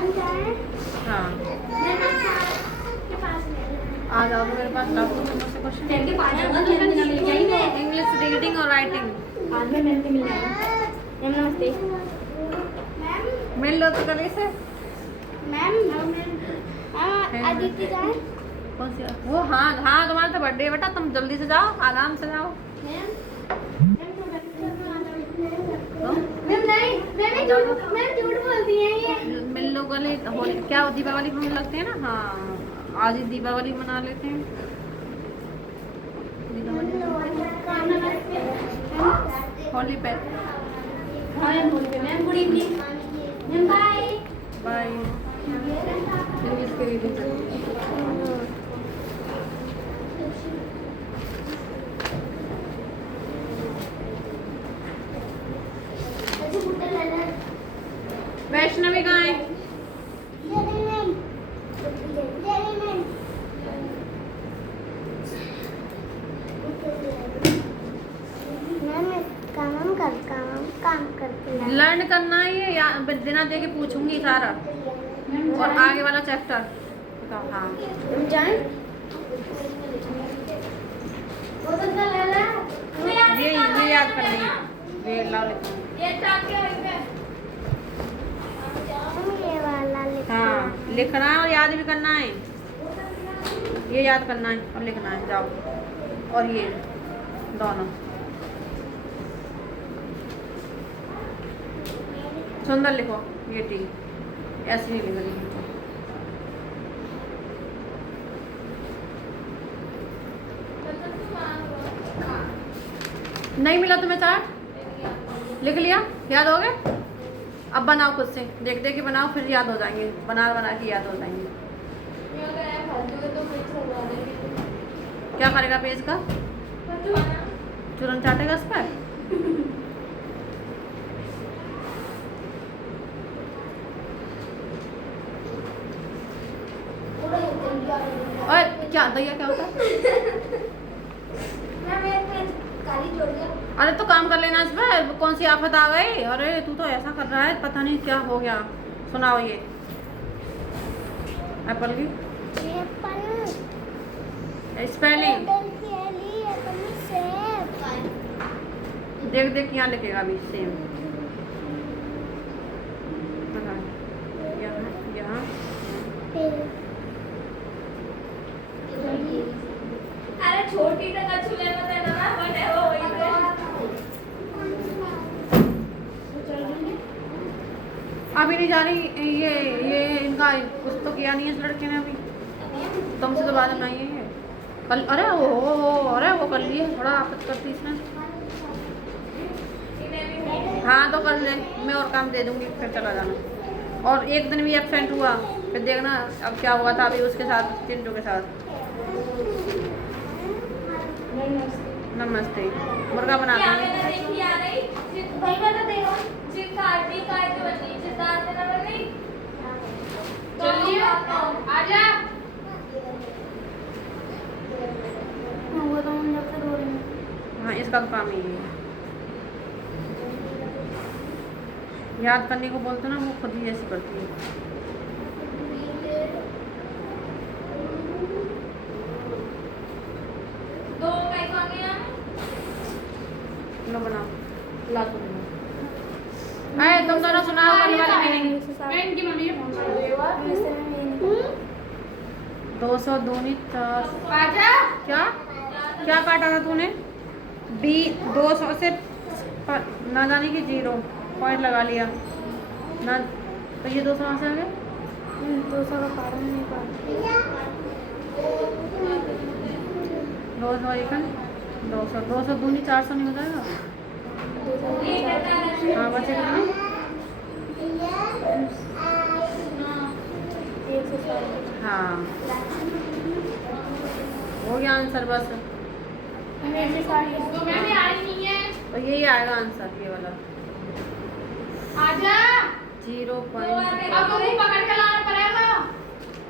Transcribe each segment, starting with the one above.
हाँ आ जाओ तो मेरे पास लाओ तुम मुझसे क्वेश्चन। इंग्लिश रीडिंग और राइटिंग नमस्ते मिल लो तो गले से। मैम आदित्य जाए कौन सी वो? हाँ हाँ तुम्हारा तो बर्थडे है बेटा, तुम जल्दी से जाओ, आराम से जाओ। मैम नहीं मैम झूठ बोलती हैं ये। मिल लो गले। होली क्या दीपावली में लगते हैं ना। हाँ आज ही दीपावली मना लेते हैं। होली पे ma'am good evening ma'am bye bye. English की रीडिंग करनी है। वैष्णवी कहाँ है? काम करती है। लर्न करना है ये या बिना देखे पूछूंगी सारा और आगे वाला चैप्टर बताओ। हाँ हम जाएं? ये याद करनी है। ये लाओ लिखो। ये वाला हाँ लिखना है और याद भी करना है। ये याद करना है और लिखना है। जाओ और ये दोनों सुंदर लिखो। ये टी ऐसे नहीं लिख रही। नहीं मिला तुम्हें चार्ट? लिख लिया? याद हो गए? अब बनाओ खुद से, देख देख के बनाओ, फिर याद हो जाएंगे। बना बना के याद हो जाएंगे। क्या करेगा पेज का? चूरन चाटेगा इस पर? और क्या दैया क्या होता है? अरे तो काम कर लेना इस पर, कौन सी आफत आ गई? अरे तू तो ऐसा कर रहा है, पता नहीं क्या हो गया। सुनाओ ये एप्पल की स्पेलिंग देख देख यहाँ लिखेगा अभी। सेम यहाँ अरे छोटी तो कछु लेना देना ना बड़े हो वही अभी नहीं जा रही। ये इनका कुछ तो किया नहीं है इस लड़के ने अभी। तुमसे तो बात बनाई है कल। अरे अरे वो कर लिए थोड़ा आफत करती इसने। हाँ तो कर ले, मैं और काम दे दूंगी फिर चला जाना। और एक दिन भी एब्सेंट हुआ फिर देखना अब क्या हुआ था अभी उसके साथ, चिंटू के साथ। नमस्ते। मुर्गा बनाते हैं। हाँ इसका तो काम ही है। याद करने को बोलते ना वो खुद ही ऐसी करती है। लो बनाओ ला तुम। अरे तुम दोनों सुनाओ वाली मीनिंग। 200 दूनी 4। क्या क्या काटा था तूने? 200 से ना जाने की 0 पॉइंट लगा लिया ना, तो ये 200 कहाँ से आ गए? 200 का कारण नहीं पता। 200 दूनी 400 नहीं हो जाएगा? हाँ बचे कितना? हाँ हो गया आंसर बस। तो यही आएगा आंसर ये वाला। 0 पॉइंट।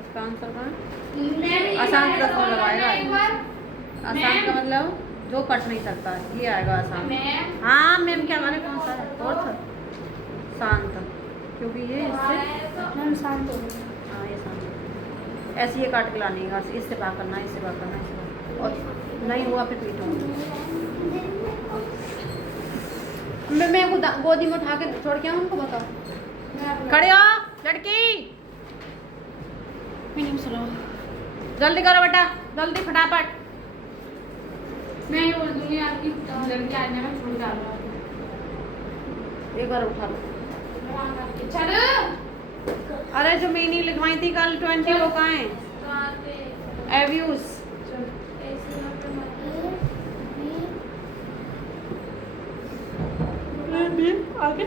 इसका आंसर कहाँ है? आसान का कौन लगाएगा? आसान का मतलब जो कट नहीं सकता ये आएगा आसान। हाँ मैम क्या वाले कौन सा है? फोर्थ शांत। क्योंकि ये इससे हम शांत हो गए। हाँ ये शांत ऐसे ये काट के लानी है घर से, इससे बात करना, इससे बात करना, इससे बात, और नहीं हुआ फिर पीटूंगी। मैं गोदी में उठा के छोड़ के आऊँ उनको, बताओ। खड़े हो लड़की, सुनो, जल्दी करो बेटा, जल्दी फटाफट। मैं ये बोल दूंगी आपकी लड़की आने में छोड़ डालो। एक बार उठा लो। चलो। अरे जो मैंने लिखवाई थी कल 20 लोग आए एव्यूज। आगे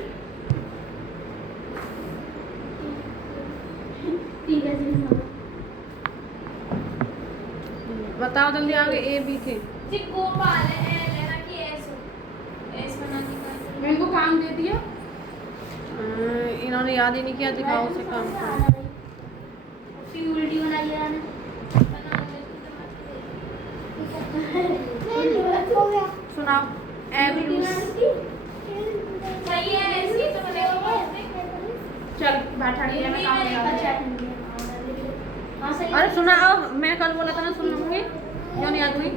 बताओ जल्दी आगे ए बी थे। गोपाल है लेना कि एस बनाने का मैं इनको काम दे दिया। इन्होंने याद ही नहीं किया, दिखाओ उसे काम करो। उल्टी बनाई है सुनाओ एव्यूज। सही है ऐसी तो बनेगा। चल बैठा नहीं है, मैं काम नहीं अरे सुना, मैं कल बोला था ना सुन लूंगी, क्यों नहीं याद हुई?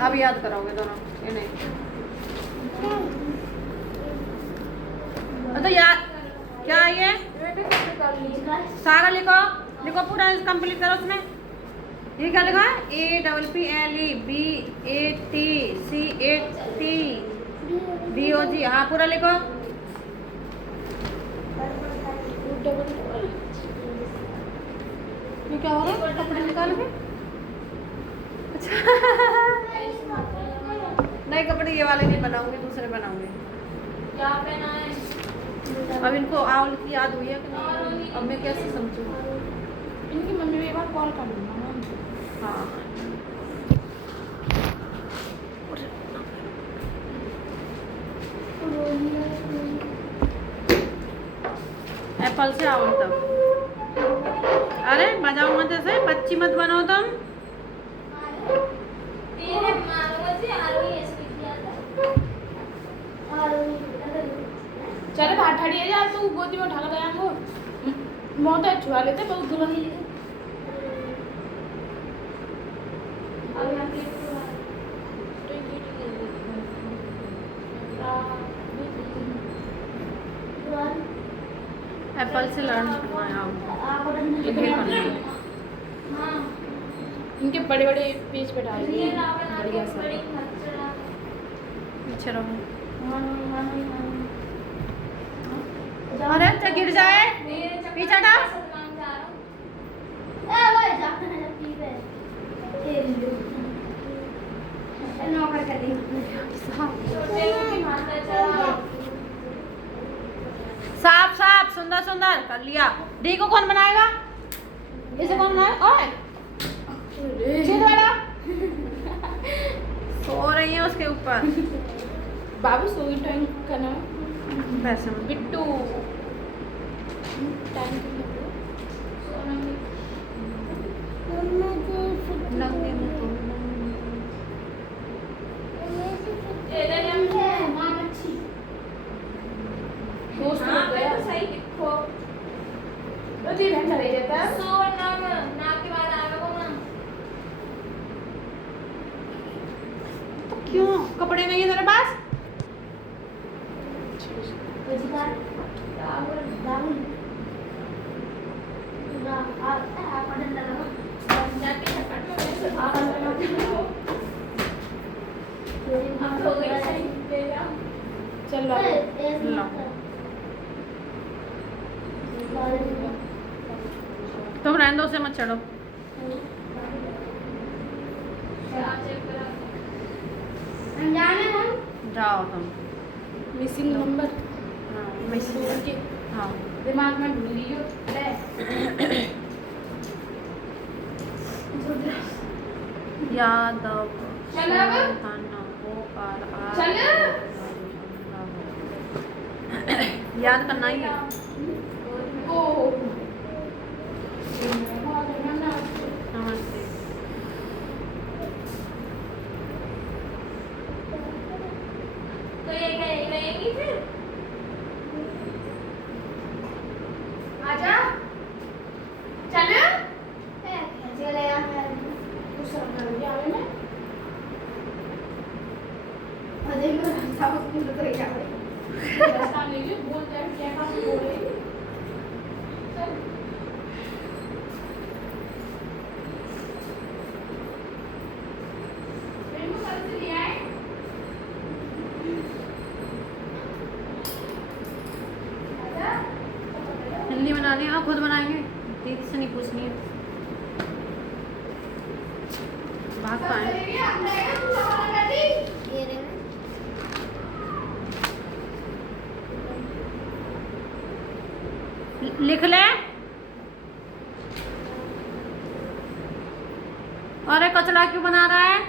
अब याद कराओगे दोनों, ये नहीं तो याद क्या है ये? सारा लिखो, लिखो पूरा कंप्लीट करो उसमें। ये क्या लिखा है? APPLEBATCATBOG, हाँ पूरा लिखो। ये क्या हो रहा है? कपड़े निकाल के? अच्छा नहीं, कपड़े ये वाले नहीं बनाऊंगी, दूसरे बनाऊंगी। क्या पहना है? अब इनको आवल की याद हुई है कि नहीं? अब मैं कैसे समझूं? इनकी मम्मी को एक बार कॉल कर लूँगा। हाँ एप्पल से आओ तब। अरे बजाओ मत, ऐसे बच्ची मत बनो तुम। तेरे मारो से आलू ऐसे किया था। चलो बैठा नहीं है यार, तू गोदी में उठा कर गया वो बहुत छुआ लेते बहुत दुल्हन। अब यहाँ पे एप्पल से लर्न करना है आप। ये करना है। हाँ इनके बड़े बड़े पेज पे डाल दिए ये लावे ना बढ़िया बड़ी सा। खच्चर। पीछे रहो। हाँ अरे तो गिर जाए, पीछे हटा। साफ साफ सुंदर सुंदर कर लिया। डी को कौन बनाएगा? इसे कौन बनाएगा? ओए सो रही है उसके ऊपर। बाबू सोई टाइम का नाम वैसे में बिट्टू टाइम नंगे मुंह को। दोस्त हाँ हो मैं गया तो सही लिखो। तो जी बहन चले जाता है। सो नाम नाम के बाद आएगा वो नाम। तो क्यों कपड़े नहीं है तेरे पास? जाके झपट में वैसे अब हो गई सही ले जाओ। चल बाबू तुम रहने दो, उसे मत चढ़ो। जाओ तुम। मिसिंग नंबर हाँ मिसिंग। के हाँ दिमाग में भूल गई हो। यादव चल अब। चल। याद करना ही है। ओ नमस्ते। तो ये क्या रहेगी फिर? बनानी है? हाँ खुद बनाएंगे, दीदी से नहीं पूछनी है। भाग पाए लिख ले। अरे कचरा क्यों बना रहा है?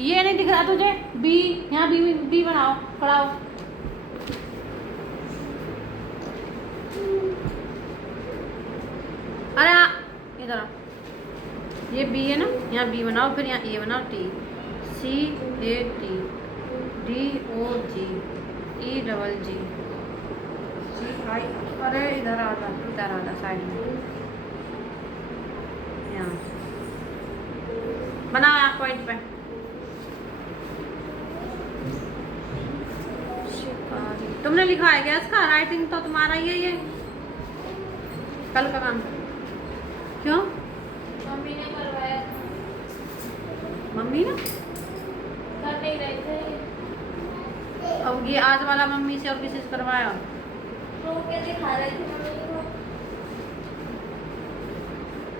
ये नहीं दिख रहा तुझे? बी, यहाँ बी, बी बनाओ, पढ़ाओ। अरे इधर आओ, ये बी है ना, यहाँ बी बनाओ, फिर यहाँ ए बनाओ, T, C A T, D O G, E double G, G I. अरे इधर आ जा, इधर आ जा साइड में, यहाँ बनाओ, यहाँ पॉइंट पे। तुमने लिखा है क्या इसका? राइटिंग तो तुम्हारा ही है ये, कल का काम। क्यों? मम्मी ने करवाया, मम्मी ने कर नहीं रहे थे। अब ये आज वाला मम्मी से और किसी से करवाया? रो के दिखा रहे थे मम्मी को।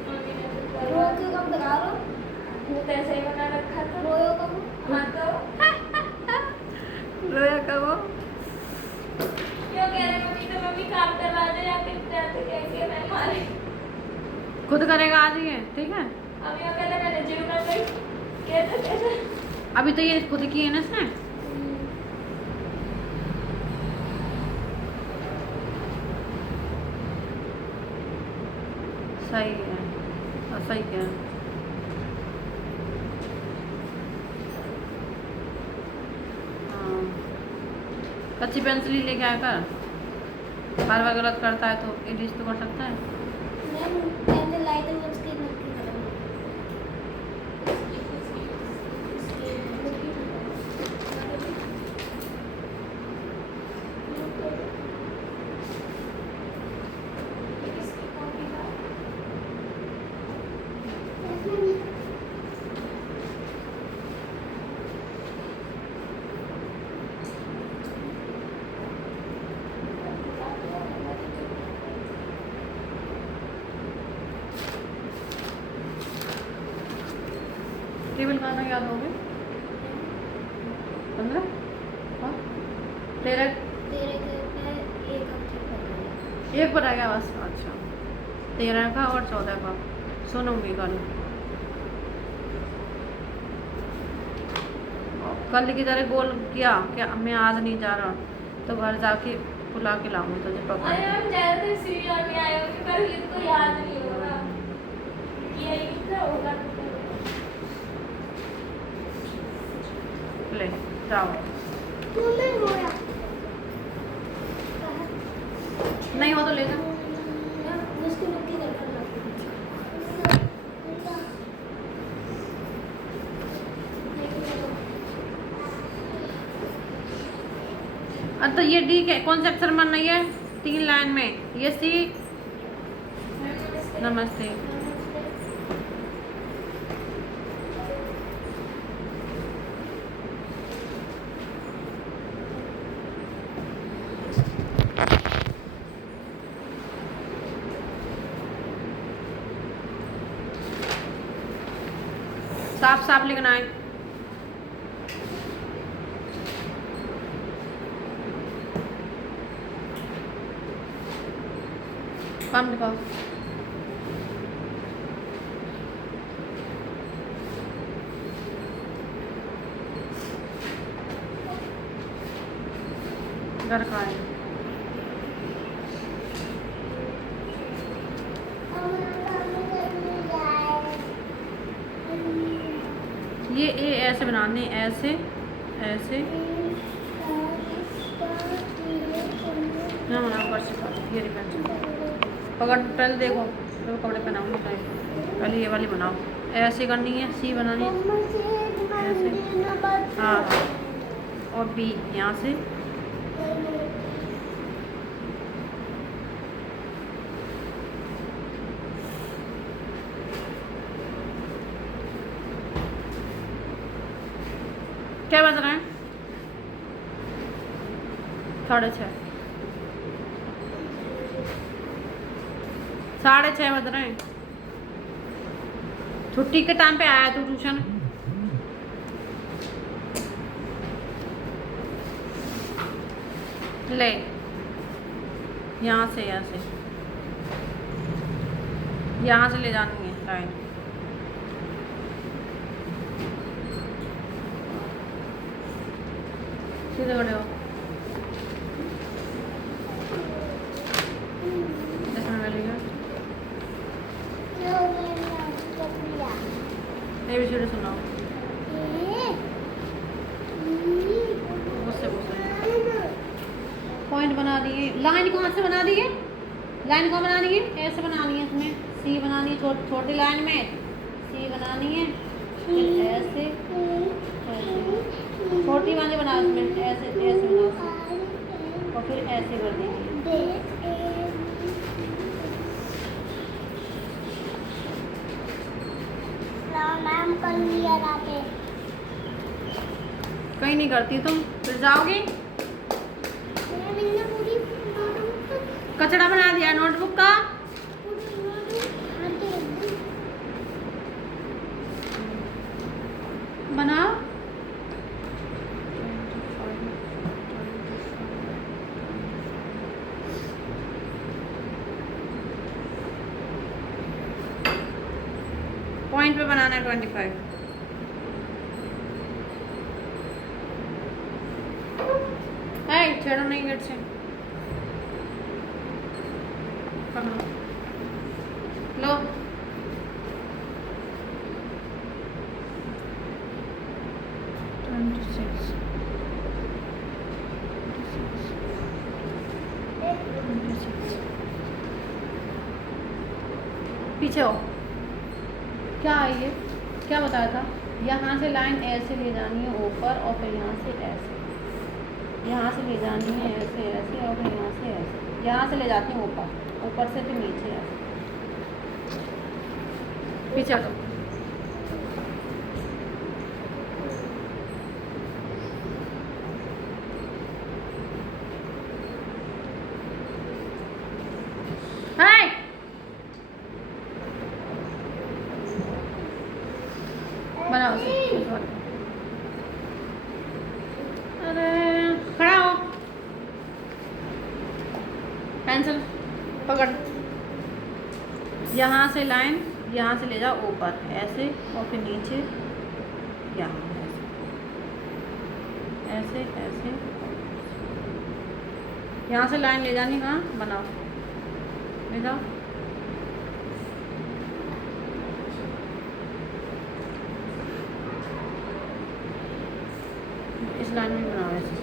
मम्मी ने तो करवा के कब दिखा रहा? वो कैसे ही बना रखा था। रोयो कब? हाँ तो रोया कब? क्यों कह रहे मम्मी? तो मम्मी काम करवा दे जाके जाते कह के मैं मारे। खुद करेगा आज ये, ठीक है? अभी वो कहता मैंने जिम कर गई, कैसे अभी तो ये खुद की है ना इसने। सही है, और सही क्या है? हाँ, कच्ची पेंसिल ही लेके आया कर, बार बार गलत करता है तो एडिट तो कर सकता है। मैंने लाइट में उसकी टेबल खाना याद हो गए? 15 और 13 एक पर आ गया बस। अच्छा 13 का और 14 का सुनूंगी कल। कल की तरह गोल किया क्या? मैं आज नहीं जा रहा, तो घर जाके बुला के लाऊंगी तुझे पकड़। अरे हम ज्यादातर सीरियल में आए होंगे, पर ये तो याद नहीं होगा। यही तो होगा। ले जाओ। नहीं हो तो ले जा। तो ये डी के कौन से अक्षर मन रही है? 3 लाइन में ये सी। नमस्ते। साफ साफ लिखना है। काम लिखाओ। घर का है। ये ए ऐसे बनाने, ऐसे ऐसे ना बनाओ कर सिखा। ये रिपेंशन पकड़, पहले देखो तो कपड़े पहनाऊंगी पहले ये वाली बनाओ। ऐसे करनी है, सी बनानी है ऐसे। हाँ और बी यहाँ से। क्या बज रहा है? 6:30। 6:30 बज रहे हैं। छुट्टी के टाइम पे आया तू ट्यूशन। ले यहाँ से ले जानी है लाइन। सीधे खड़े हो। एबीसीडी सुनाओ। पॉइंट बना दिए। लाइन कहाँ से बना दिए? लाइन कहाँ बनानी है? ऐसे बनानी है। इसमें सी बनानी है, छोटी लाइन में सी बनानी है, फिर ऐसे छोटी वाली बनाओ, इसमें ऐसे बनाओ और फिर ऐसे कर दीजिए। कहीं नहीं करती तुम, फिर जाओगी। कचड़ा बना दिया नोटबुक का। बनाओ। पॉइंट पे बनाना है 25। छेड़ो नहीं गेट से। लो पीछे हो। क्या है ये? क्या बताया था? यहाँ से लाइन ऐसे ले जानी है ऊपर और फिर यहाँ से ऐसे, यहाँ से ले जानी है ऐसे ऐसे और फिर यहाँ से ऐसे, यहाँ से ले जाती हूँ ऊपर, ऊपर से फिर नीचे ऐसे। पीछे हटो। बनाओ। अरे खड़ा हो। पेंसिल पकड़। यहाँ से लाइन यहाँ से ले जाओ ऊपर ऐसे और फिर नीचे यहाँ ऐसे ऐसे ऐसे। यहाँ से लाइन ले जानी। हाँ बनाओ, ले जाओ। इस लाइन में बनाओ ऐसे।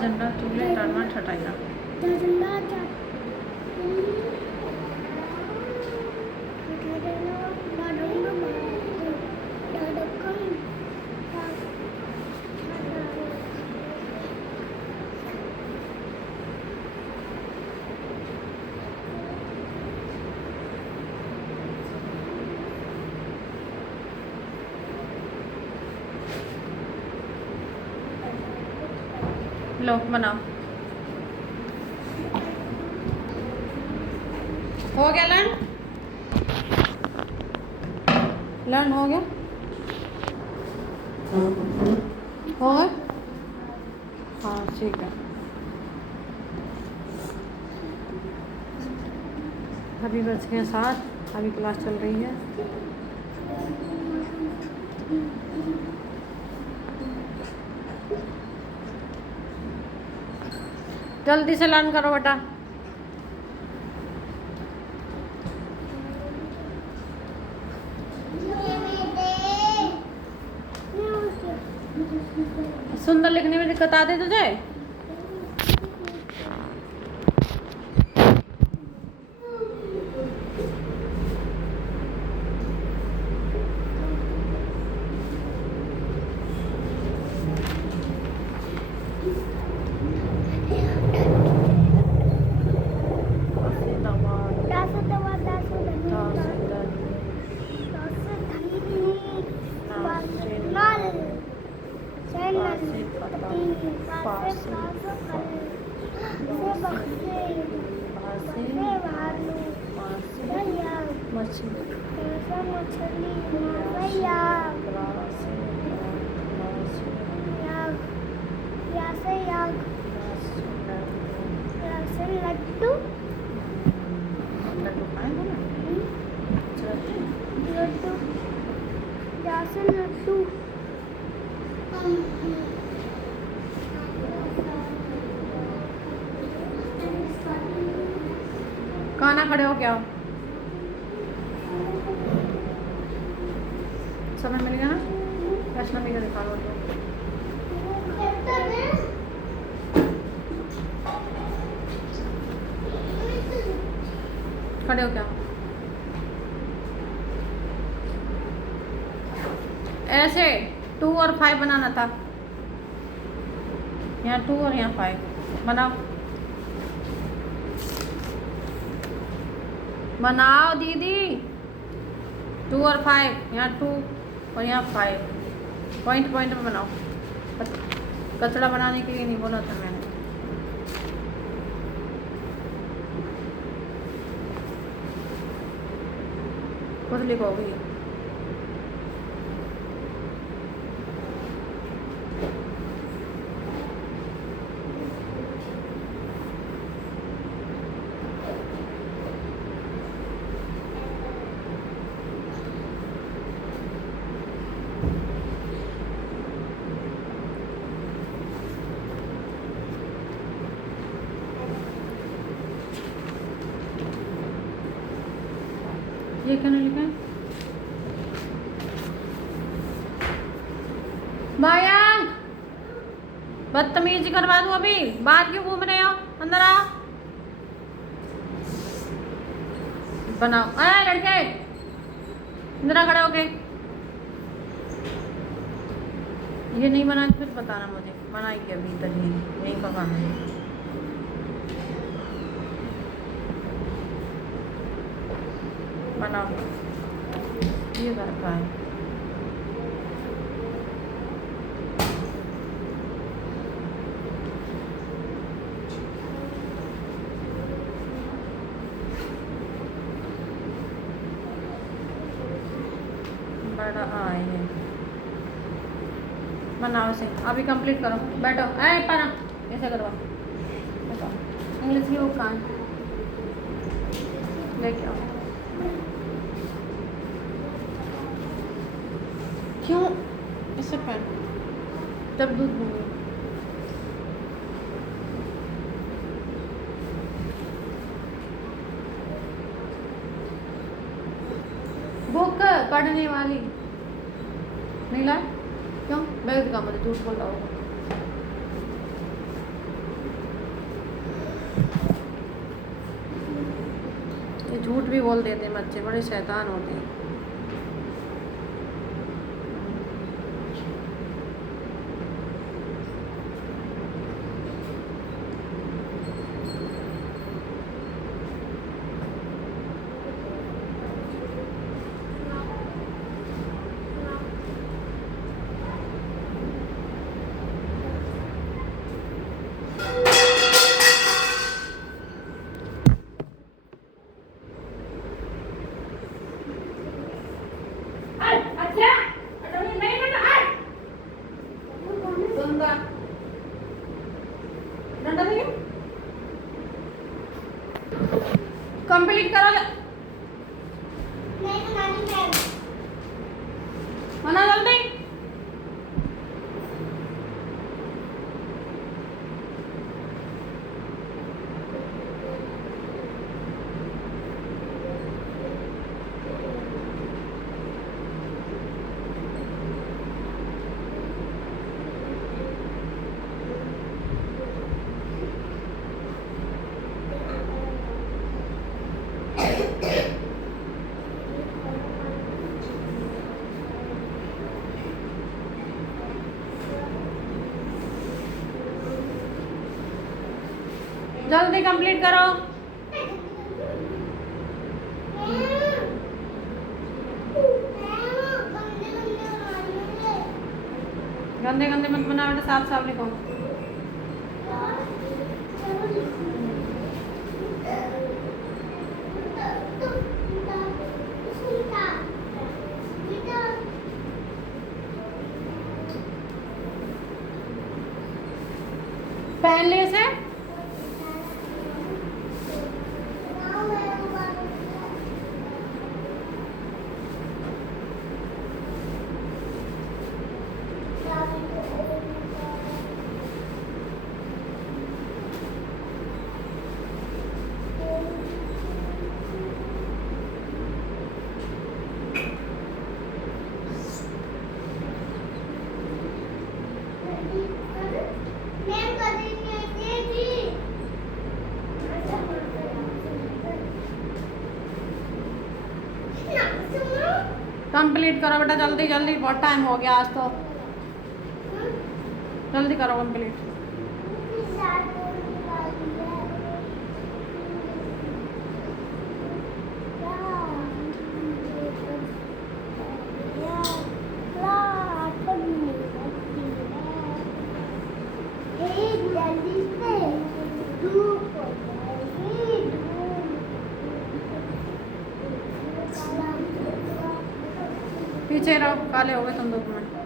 झंडा तुले टर्मा छटाइना लो बनाओ। हो गया लर्न? लर्न हो गया? हो गया? हाँ ठीक है। अभी बज गए 7, अभी क्लास चल रही है। जल्दी से लर्न करो बेटा। सुंदर लिखने में दिक्कत आती तुझे? से पता, पा से फल, भा से भालू, मा से मछली, रा से लड्डू, लड्डू खाएंगे ना? लड्डू, या से लड्डू, खाना खड़े हो क्या? समय मिल गया ना? वैष्णवी का दिखा लो तो। खड़े हो क्या? ऐसे 2 और 5 बनाना था। यहाँ 2 और यहाँ 5 बनाओ। बनाओ दीदी। 2 और 5, यहाँ 2 और यहाँ 5, पॉइंट पॉइंट में बनाओ। कचरा बनाने के लिए नहीं बोला था मैंने। खुद लिखोगी। ये क्या नहीं लिखा है? बायांग बदतमीजी करवा दूं अभी। बाहर क्यों घूम रहे हो? अंदर आओ। बनाओ। अरे लड़के अंदर खड़े होके। ये नहीं बना तो फिर बताना मुझे। बनाएगी अभी तक यही पकाना है। बनाओ। ये घर का है। बड़ा आए है। बनाओ इसे अभी कंप्लीट करो। बैठो। ऐ पारा ऐसे करवा। इंग्लिश की बुक कहाँ लेके आओ। क्यों इसे पहन तब दूध दूंगी। बुक पढ़ने वाली नहीं लाए? क्यों? बैग दिखा मुझे। झूठ बोल रहा होगा। ये झूठ भी बोल देते हैं बच्चे। बड़े शैतान होते हैं। कंप्लीट करो। मना जल्दी। जल्दी कंप्लीट करो। गंदे गंदे मत बना बेटा, साफ साफ लिखो। पहन ले इसे। कंप्लीट करो बेटा, जल्दी जल्दी, बहुत टाइम हो गया आज तो। जल्दी करो कंप्लीट। पीछे रहो, काले हो गए तुम 2 मिनट।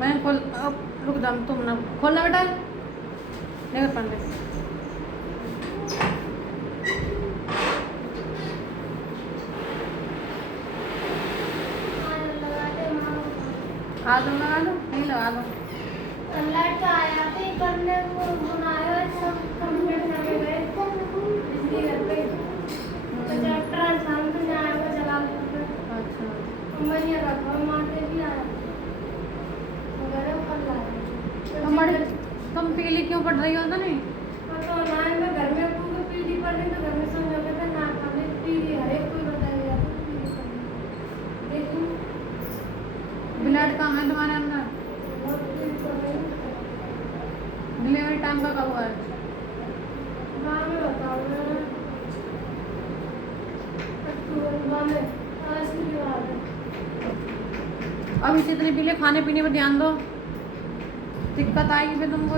मैं खोल, अब रुक जा, तुम ना खोलना बेटा, लेकर पढ़ ले। आज लगा लो, नहीं लगा लो। लाइट आया थे करने को बनाया, सब कंप्लीट करके गए इसके घर पे। तो चैप्टर शाम को आया वो चला लो। अच्छा, मैं ये रखा मारते भी आया मगर कल लाया। तुम पीली क्यों पढ़ रही हो? तो नहीं तो ना मैं घर में को पीली पढ़ रही तो घर में समझोगे तो ना खाने पीली हर एक कोई बताएगा तो पीली पढ़ देखो ब्लड कम है तुम्हारे अंदर। डिलीवरी टाइम का कब हुआ है? हाँ मैं बताऊँ ना अक्टूबर में आज की बात है। अब इसी तरह पीले, खाने पीने पर ध्यान दो, दिक्कत आएगी फिर तुमको।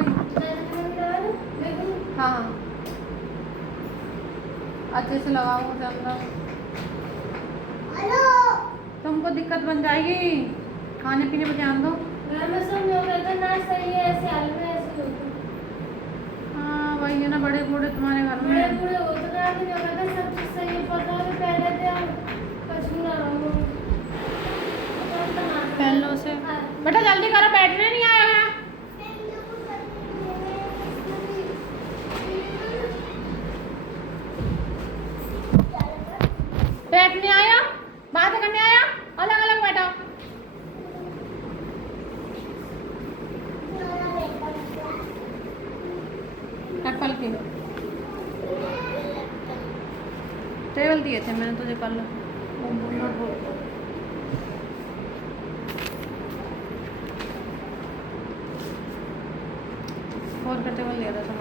हाँ अच्छे से लगाओ उसे अंदर, तुमको दिक्कत बन जाएगी। खाने पीने पर ध्यान दो। मैं समझोगे तो ना सही है, ऐसे हाल में ऐसे होते। हाँ वही है ना, बड़े बूढ़े तुम्हारे घर बड़े में। बूढ़े हो तो ना भी नहीं होगा तो सब चीज सही है, पता है पहले थे हम कछु ना रहो पहन लो उसे बेटा, जल्दी करो, बैठने नहीं आया है। बैठने आया, बात करने आया, अलग अलग बैठो। एप्पल की टेबल दिए थे मैंने तुझे कल। फोर का टेबल लिया था तुम।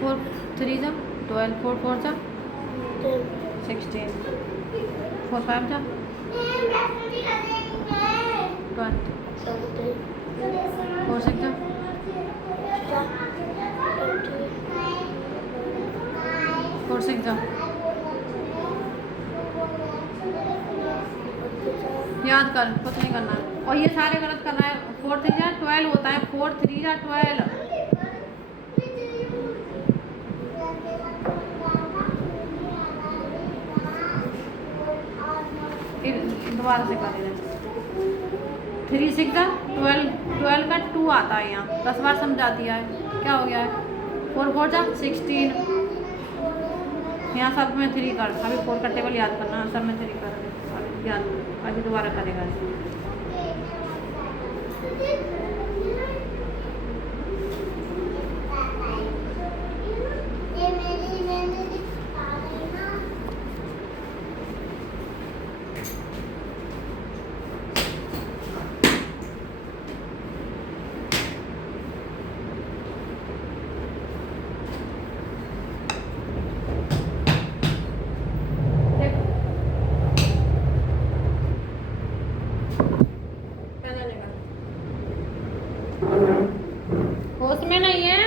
4 3 जा 12, 4 4 जा 16, 4 5 जा 20, 4 6 जा 4 6 जा। याद कर, कुछ नहीं करना है। और ये सारे गलत करना है। 4 3 जा 12 होता है, 4 3 जा 12। दोबारा से कर रहे 3 6 12 12 का 2 आता है यहाँ 10 बार समझा दिया है। क्या हो गया है 4 4 जा 16। यहाँ सब में 3 कर, अभी 4 का टेबल याद करना, सब में 3 कर अभी याद, अभी दोबारा करेगा। होश में नहीं है।